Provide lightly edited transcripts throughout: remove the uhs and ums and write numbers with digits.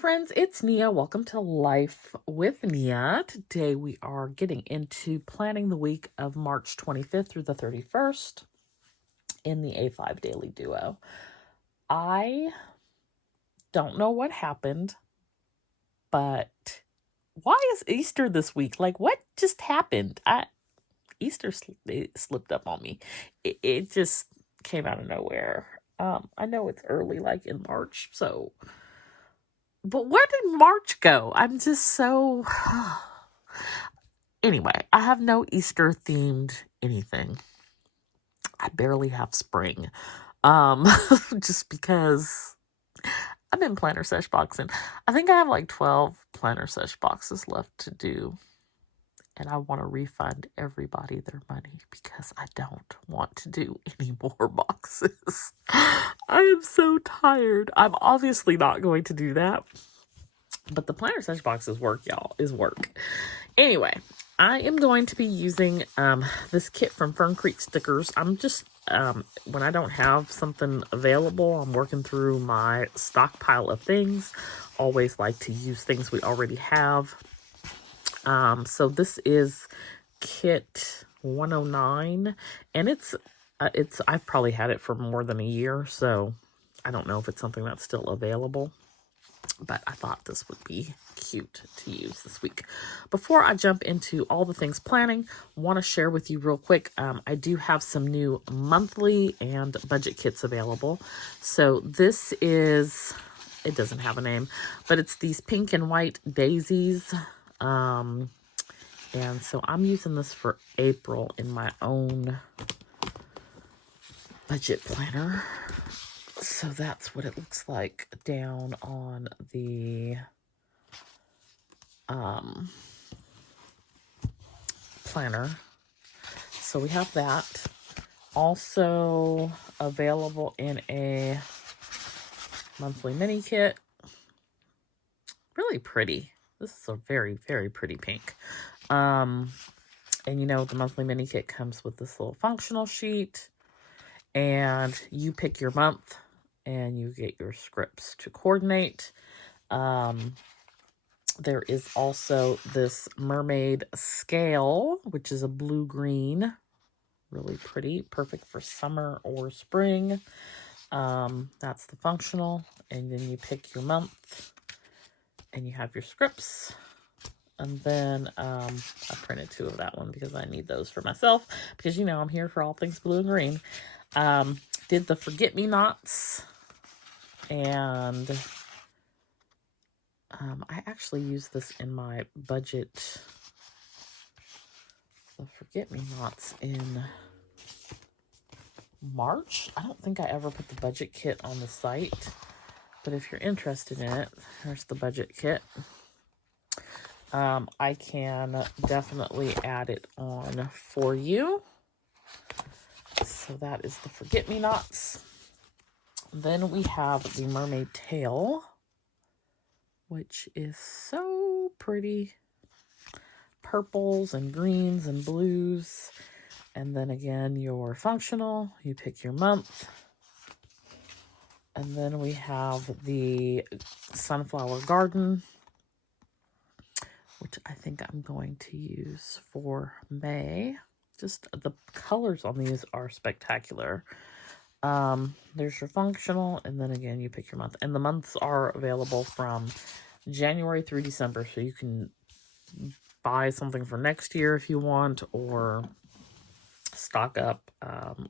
friends, it's Nia. Welcome to Life with Nia. Today we are getting into planning the week of March 25th through the 31st in the A5 Daily Duo. I don't know what happened, but why is Easter this week? Like, what just happened? Easter slipped up on me. It just came out of nowhere. I know it's early, like in March, so... But where did March go? I'm just so... Anyway, I have no Easter themed anything. I barely have spring. Just because I've been planner sesh boxing. I think I have like 12 planner sesh boxes left to do. And I want to refund everybody their money because I don't want to do any more boxes. I am so tired. I'm obviously not going to do that. But the planner sesh boxes work, y'all. Is work. Anyway, I am going to be using this kit from Fern Creek Stickers. I'm just, when I don't have something available, I'm working through my stockpile of things. Always like to use things we already have. So this is kit 109, and I've probably had it for more than a year, so I don't know if it's something that's still available. But I thought this would be cute to use this week. Before I jump into all the things planning, want to share with you real quick. I do have some new monthly and budget kits available. So this is, it doesn't have a name, but it's these pink and white daisies. And so I'm using this for April in my own budget planner. So that's what it looks like down on the planner. So we have that. Also available in a monthly mini kit. Really pretty. This is a very, very pretty pink. And you know, the monthly mini kit comes with this little functional sheet. And you pick your month. And you get your scripts to coordinate. There is also this mermaid scale, which is a blue-green. Really pretty. Perfect for summer or spring. That's the functional. And then you pick your month. And you have your scripts. And then I printed 2 of that one because I need those for myself. Because, you know, I'm here for all things blue and green. Did the forget-me-nots. And I actually used this in my budget. The forget-me-nots in March. I don't think I ever put the budget kit on the site. But if you're interested in it, there's the budget kit. I can definitely add it on for you. So that is the forget-me-nots. Then we have the mermaid tail, which is so pretty. Purples and greens and blues. And then again, your functional. You pick your month. And then we have the sunflower garden, which I think I'm going to use for May. Just the colors on these are spectacular. There's your functional, and then again, you pick your month. And the months are available from January through December, so you can buy something for next year if you want, or stock up,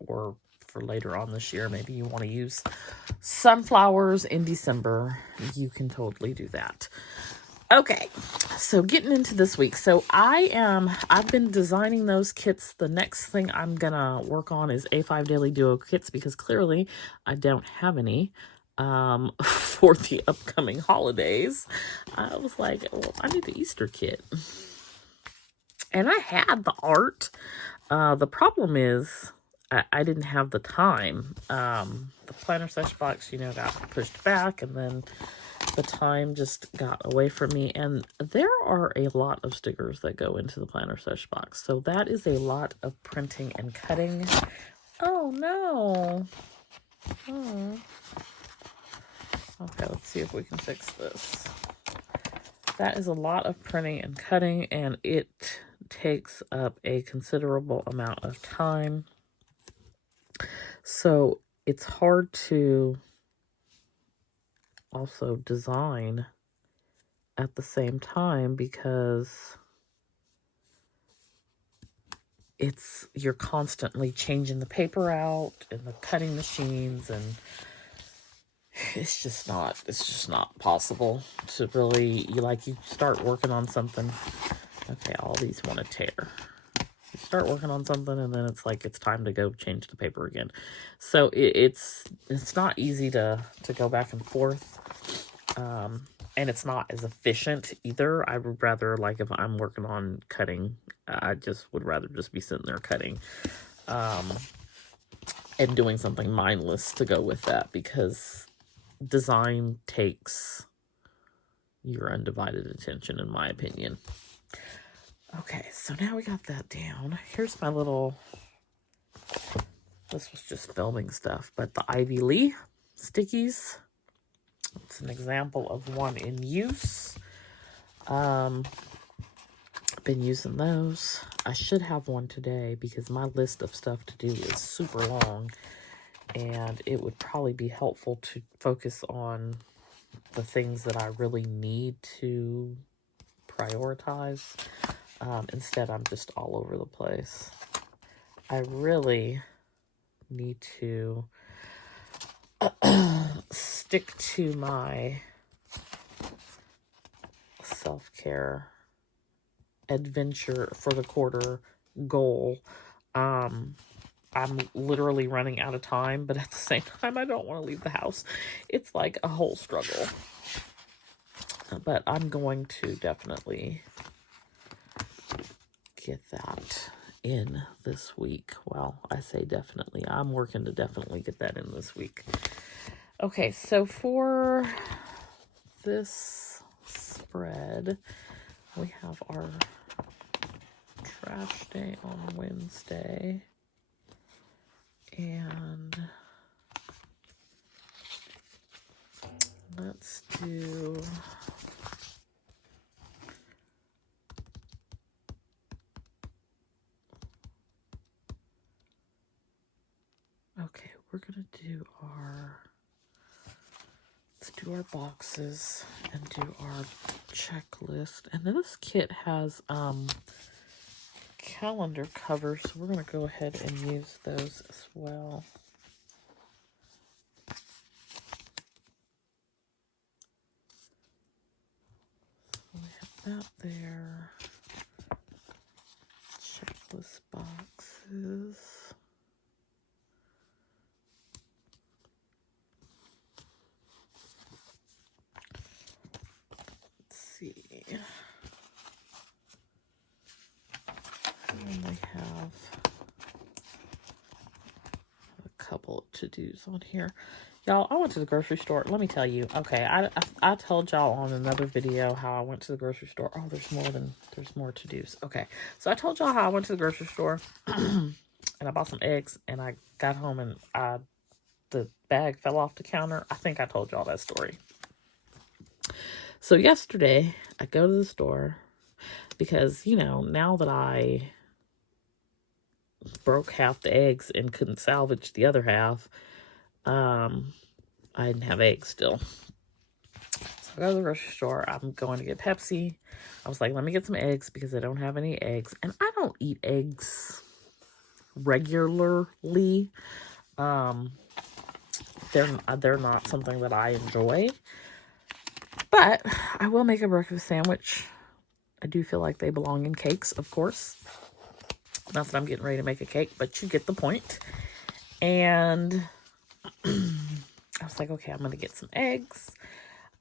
or for later on this year, maybe you want to use sunflowers in December. You can totally do that. Okay, so getting into this week. So I've been designing those kits. The next thing I'm gonna work on is A5 Daily Duo kits because clearly I don't have any for the upcoming holidays. I was like, well, I need the Easter kit. And I had the art. The problem is I didn't have the time. The planner sesh box, you know, got pushed back, and then the time just got away from me. And there are a lot of stickers that go into the planner sesh box. So that is a lot of printing and cutting. Oh, no. Oh. Okay, let's see if we can fix this. That is a lot of printing and cutting, and it takes up a considerable amount of time. So it's hard to also design at the same time because you're constantly changing the paper out and the cutting machines, and it's just not possible to really, you start working on something. Okay, all these want to tear. You start working on something and then it's like it's time to go change the paper again. So it's not easy to go back and forth. And it's not as efficient either. I would rather, like, if I'm working on cutting, I just would rather just be sitting there cutting. And doing something mindless to go with that, because design takes your undivided attention, in my opinion. Okay, so now we got that down. Here's my little, this was just filming stuff, but the Ivy Lee stickies. It's an example of one in use. I've been using those. I should have one today because my list of stuff to do is super long, and it would probably be helpful to focus on the things that I really need to prioritize. Instead, I'm just all over the place. I really need to stick to my self-care adventure for the quarter goal. I'm literally running out of time, but at the same time, I don't want to leave the house. It's like a whole struggle. But I'm going to definitely get that in this week. Well, I say definitely. I'm working to definitely get that in this week. Okay, so for this spread, we have our trash day on Wednesday. And let's do... Okay, we're going to do let's do our boxes and do our checklist. And then this kit has calendar covers, so we're going to go ahead and use those as well. So we have that there. Checklist boxes. See, and we have a couple of to-dos on here. Y'all, I went to the grocery store. Let me tell you. Okay, I told y'all on another video how I went to the grocery store. Oh, there's more to-dos. Okay, so I told y'all how I went to the grocery store and I bought some eggs, and I got home and the bag fell off the counter. I think I told y'all that story. So yesterday, I go to the store because, now that I broke half the eggs and couldn't salvage the other half, I didn't have eggs still. So I go to the grocery store. I'm going to get Pepsi. I was like, let me get some eggs because I don't have any eggs. And I don't eat eggs regularly. They're not something that I enjoy. But I will make a breakfast sandwich. I do feel like they belong in cakes, of course. Not that I'm getting ready to make a cake, but you get the point. And I was like, okay, I'm going to get some eggs.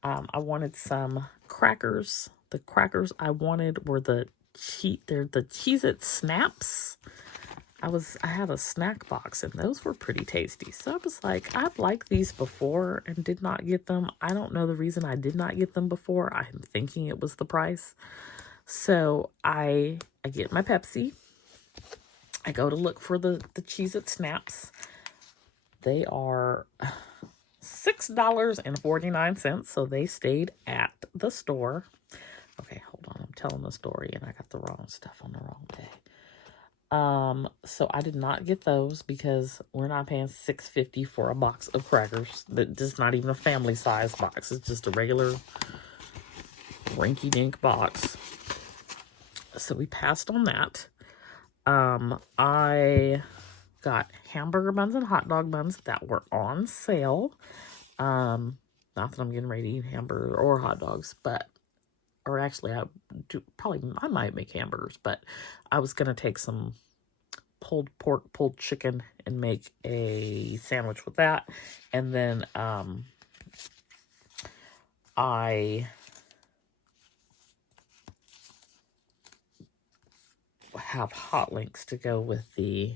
I wanted some crackers. The crackers I wanted were they're the Cheez-It Snaps. I had a snack box, and those were pretty tasty. So I was like, I've liked these before and did not get them. I don't know the reason I did not get them before. I'm thinking it was the price. So I get my Pepsi. I go to look for the Cheez-It Snaps. They are $6.49. So they stayed at the store. Okay, hold on. I'm telling the story and I got the wrong stuff on the wrong day. So I did not get those because we're not paying $6.50 for a box of crackers. That's not even a family size box. It's just a regular rinky dink box. So we passed on that. I got hamburger buns and hot dog buns that were on sale. Not that I'm getting ready to eat hamburger or hot dogs, or actually I might make hamburgers, but I was going to take some pulled pork, pulled chicken and make a sandwich with that. And then, I have hot links to go with the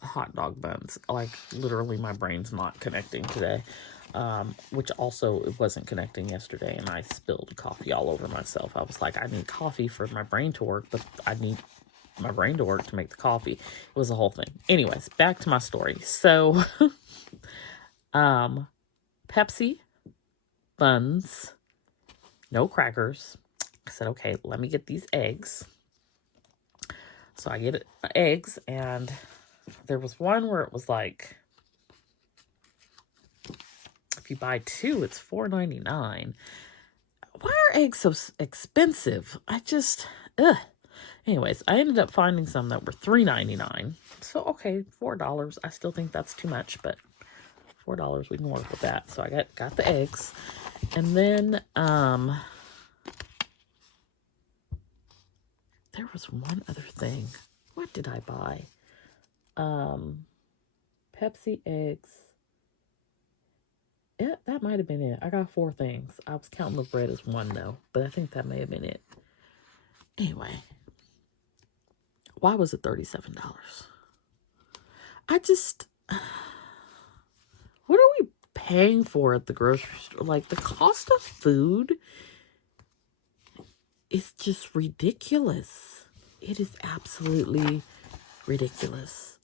hot dog buns. Like, literally my brain's not connecting today. Which also it wasn't connecting yesterday, and I spilled coffee all over myself. I was like, I need coffee for my brain to work, but I need my brain to work to make the coffee. It was a whole thing. Anyways, back to my story. So, Pepsi, buns, no crackers. I said, okay, let me get these eggs. So I get eggs, and there was one where it was like, if you buy two, it's $4.99. Why are eggs so expensive? Anyways, I ended up finding some that were $3.99. So, okay, $4. I still think that's too much, but $4, we can work with that. So I got the eggs. And then, there was one other thing. What did I buy? Pepsi, eggs. Yeah, that might have been it. I got 4 things. I was counting the bread as one, though. But I think that may have been it. Anyway. Why was it $37? What are we paying for at the grocery store? Like, the cost of food is just ridiculous. It is absolutely ridiculous.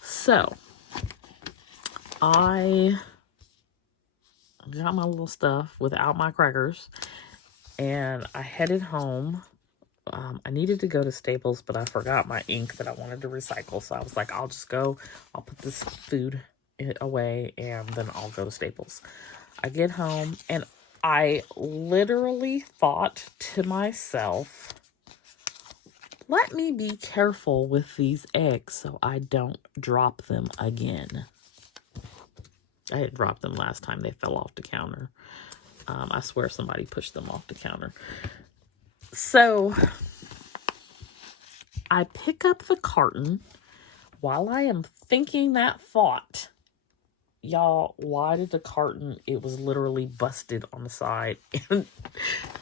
So, I got my little stuff without my crackers, and I headed home. I needed to go to Staples, but I forgot my ink that I wanted to recycle, so I was like, I'll put this food away, and then I'll go to Staples. I get home, and I literally thought to myself, let me be careful with these eggs so I don't drop them again. I had dropped them last time. They fell off the counter. I swear somebody pushed them off the counter. So I pick up the carton while I am thinking that thought. Y'all, why did the carton, it was literally busted on the side and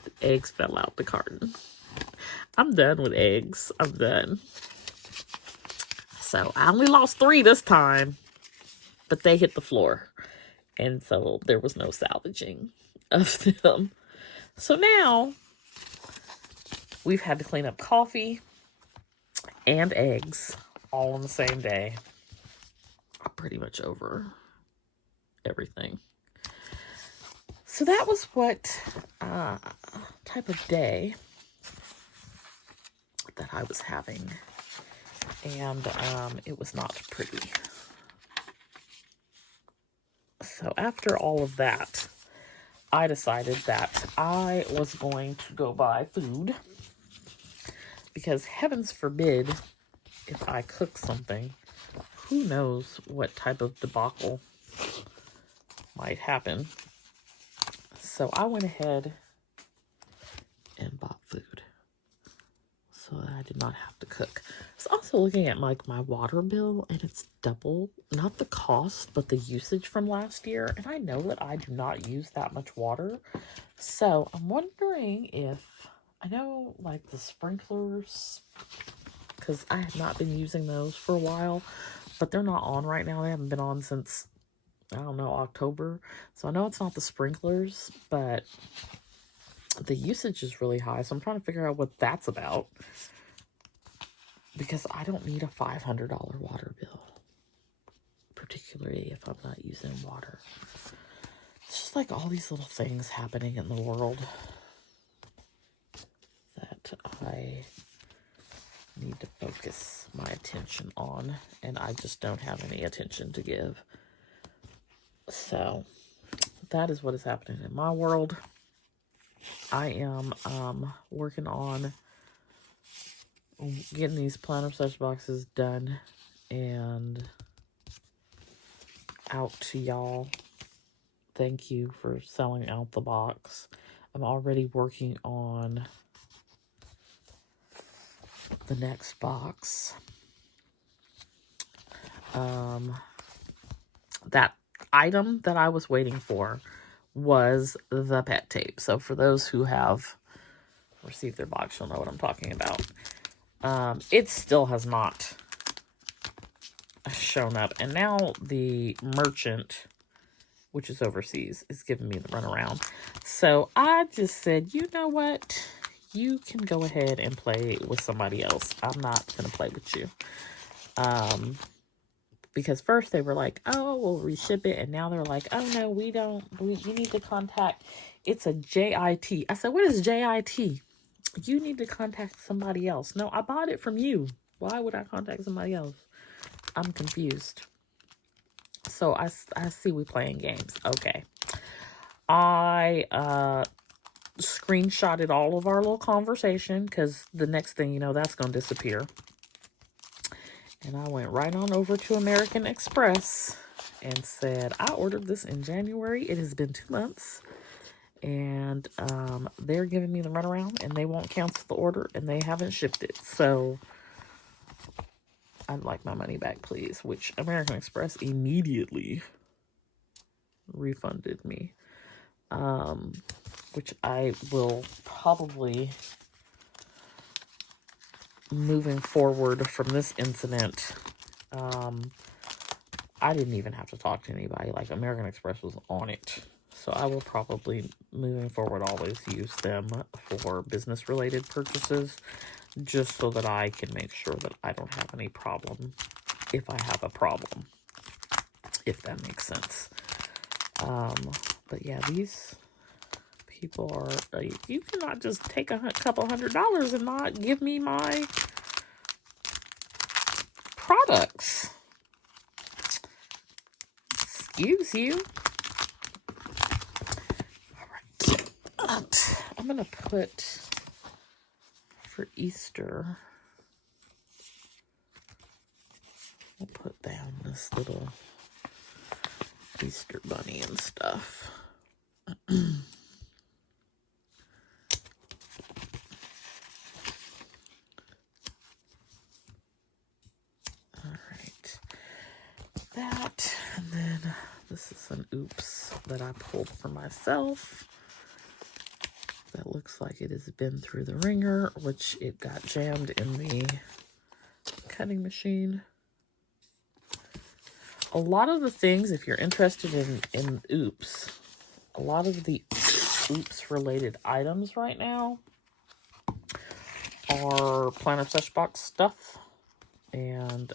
the eggs fell out the carton. I'm done with eggs. I'm done. So I only lost 3 this time, but they hit the floor. And so there was no salvaging of them. So now we've had to clean up coffee and eggs all on the same day. I'm pretty much over everything. So that was what type of day that I was having. And it was not pretty. So after all of that, I decided that I was going to go buy food. Because heavens forbid, if I cook something, who knows what type of debacle might happen. So I went ahead and bought food, so that I did not have to cook. I was also looking at my water bill, and it's double, not the cost, but the usage from last year. And I know that I do not use that much water. So I'm wondering if, I know like the sprinklers, because I have not been using those for a while, but they're not on right now. They haven't been on since, I don't know, October. So I know it's not the sprinklers, but the usage is really high. So I'm trying to figure out what that's about, because I don't need a $500 water bill, particularly if I'm not using water. It's just like all these little things happening in the world that I need to focus my attention on, and I just don't have any attention to give. So that is what is happening in my world. I am working on getting these planner search boxes done and out to y'all. Thank you for selling out the box. I'm already working on the next box. That item that I was waiting for was the pet tape. So for those who have received their box, you'll know what I'm talking about. It still has not shown up. And now the merchant, which is overseas, is giving me the runaround. So I just said, you know what? You can go ahead and play with somebody else. I'm not going to play with you. Because first they were like, oh, we'll reship it. And now they're like, oh, no, we don't. You need to contact. It's a JIT. I said, what is JIT? You need to contact somebody else. No, I bought it from you. Why would I contact somebody else? I'm confused. So I see we playing games. Okay. I screenshotted all of our little conversation, because the next thing you know, that's going to disappear. And I went right on over to American Express and said, I ordered this in January. It has been 2 months. And they're giving me the runaround, and they won't cancel the order, and they haven't shipped it. So I'd like my money back, please. Which American Express immediately refunded me. Which I will probably, moving forward from this incident, I didn't even have to talk to anybody. Like, American Express was on it. So I will probably, moving forward, always use them for business-related purchases, just so that I can make sure that I don't have any problem if I have a problem, if that makes sense. But yeah, these people are, you cannot just take a couple $100 and not give me my products. Excuse you. All right. I'm going to put, for Easter, we'll put down this little Easter bunny and stuff. That, and then this is an oops that I pulled for myself that looks like it has been through the ringer, which it got jammed in the cutting machine. A lot of the things, if you're interested in oops, a lot of the oops related items right now are planner sesh box stuff and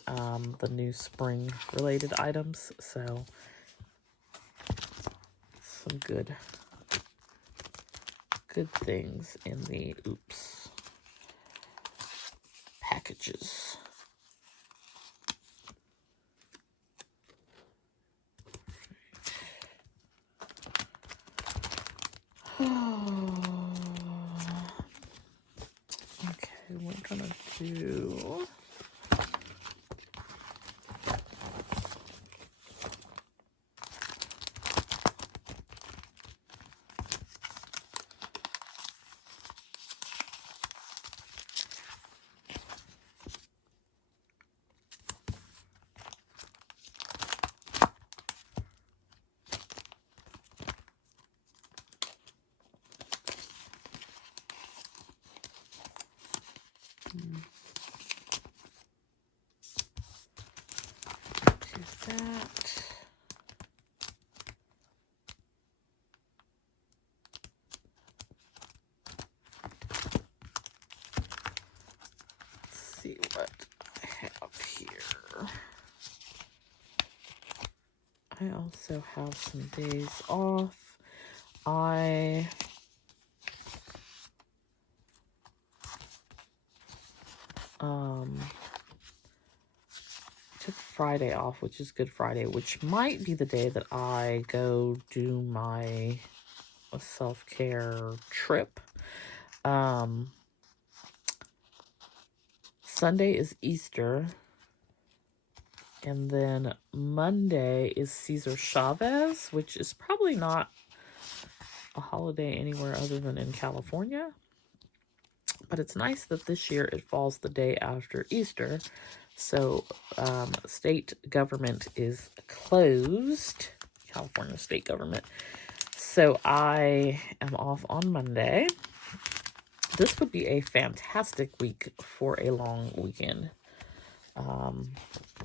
the new spring related items. So some good things in the oops packages. Okay, we're gonna do that. I also have some days off. I took Friday off, which is Good Friday, which might be the day that I go do my self-care trip. Sunday is Easter, and then Monday is Cesar Chavez, which is probably not a holiday anywhere other than in California. But it's nice that this year it falls the day after Easter. So state government is closed, California state government. So I am off on Monday. This would be a fantastic week for a long weekend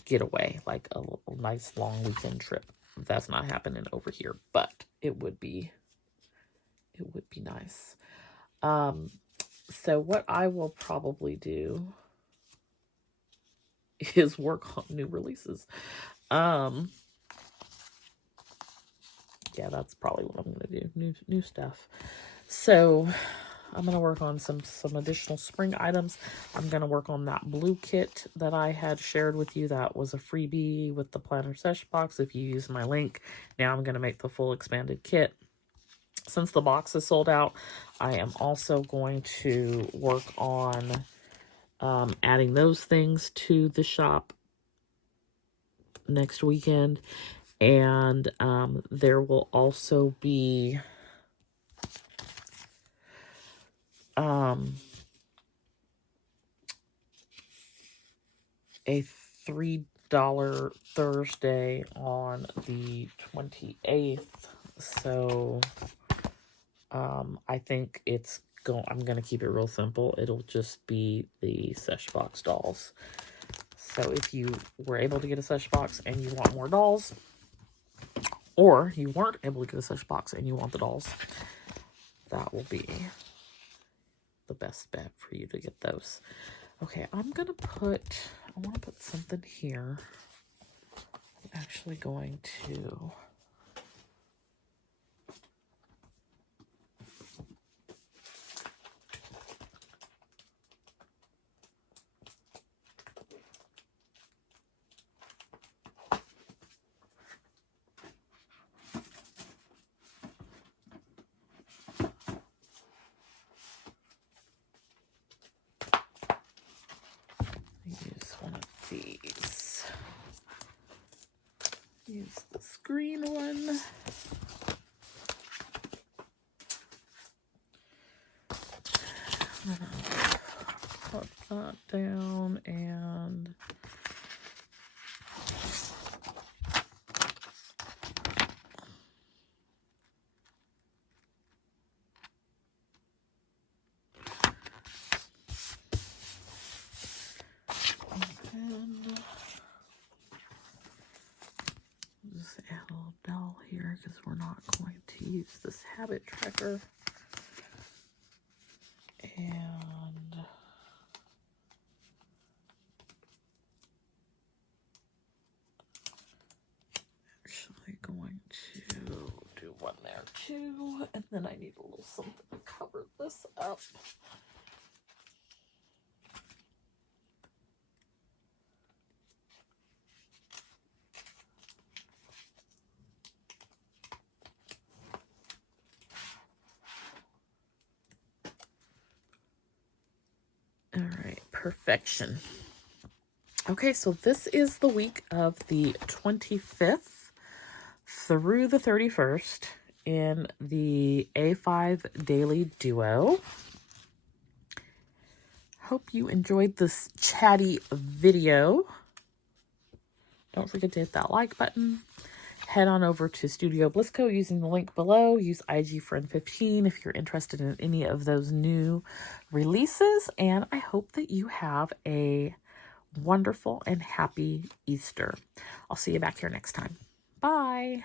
getaway, like a nice long weekend trip. That's not happening over here, but it would be nice. So what I will probably do is work on new releases. Yeah, that's probably what I'm gonna do. New stuff. So I'm gonna work on some additional spring items. I'm gonna work on that blue kit that I had shared with you. That was a freebie with the planner sesh box. If you use my link, now I'm gonna make the full expanded kit. Since the box is sold out, I am also going to work on adding those things to the shop next weekend. And there will also be a $3 Thursday on the 28th. So I think I'm going to keep it real simple. It'll just be the sesh box dolls. So if you were able to get a sesh box and you want more dolls, or you weren't able to get a sesh box and you want the dolls, that will be the best bet for you to get those. Okay, I want to put something here. I'm actually going to use one of these. Use this green one. Put that down and just add a little doll here because we're not going to use this habit tracker. And actually going to do one there too. And then I need a little something to cover this up. All right, perfection. Okay, so this is the week of the 25th through the 31st in the A5 Daily Duo. Hope you enjoyed this chatty video. Don't forget to hit that like button. Head on over to Studio Blissco using the link below. Use IG Friend 15 if you're interested in any of those new releases. And I hope that you have a wonderful and happy Easter. I'll see you back here next time. Bye.